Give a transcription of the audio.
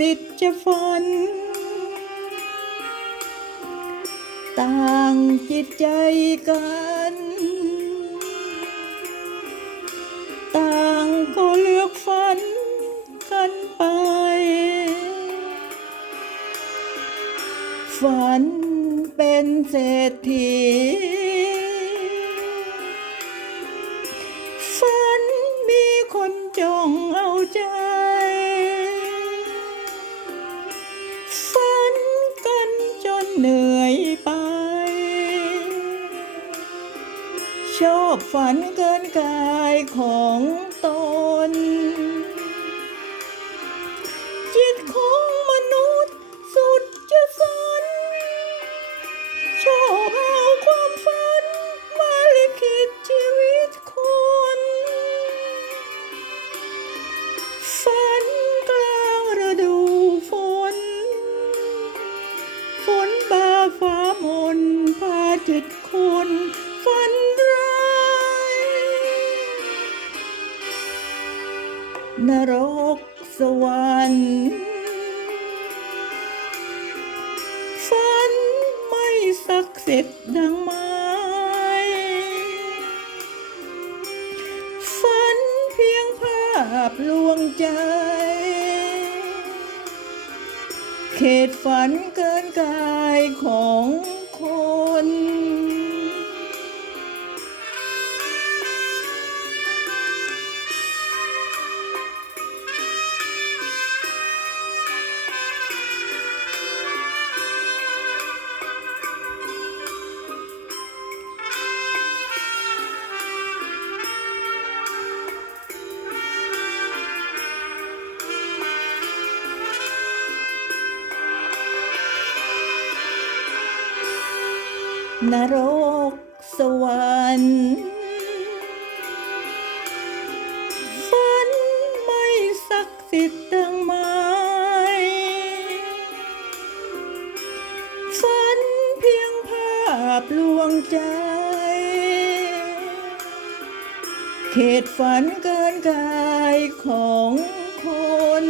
จะฝัน ต่างจิตใจกัน ต่างก็เลือกฝันกันไป ฝันเป็นเศรษฐีฝันมีคนจองเอาใจ เหนื่อยไป ชอบฝันเกินกายของตน จิตของมนุษย์สุดจะฝันชอบเอาความฝันมาลิขิตชีวิตคนฝัน ฟ้ามนพาจิตคนฝันร้ายนรกสวรรค์ฝันไม่ศักดิ์สิทธิ์ดังไม้ฝันเพียงภาพลวงใจ เขตฝันเกินกายของคน นรกสวรรค์ฝันไม่ศักดิ์สิทธิ์ดังไม้ฝันเพียงภาพลวงใจ เขตฝันเกินกายของคน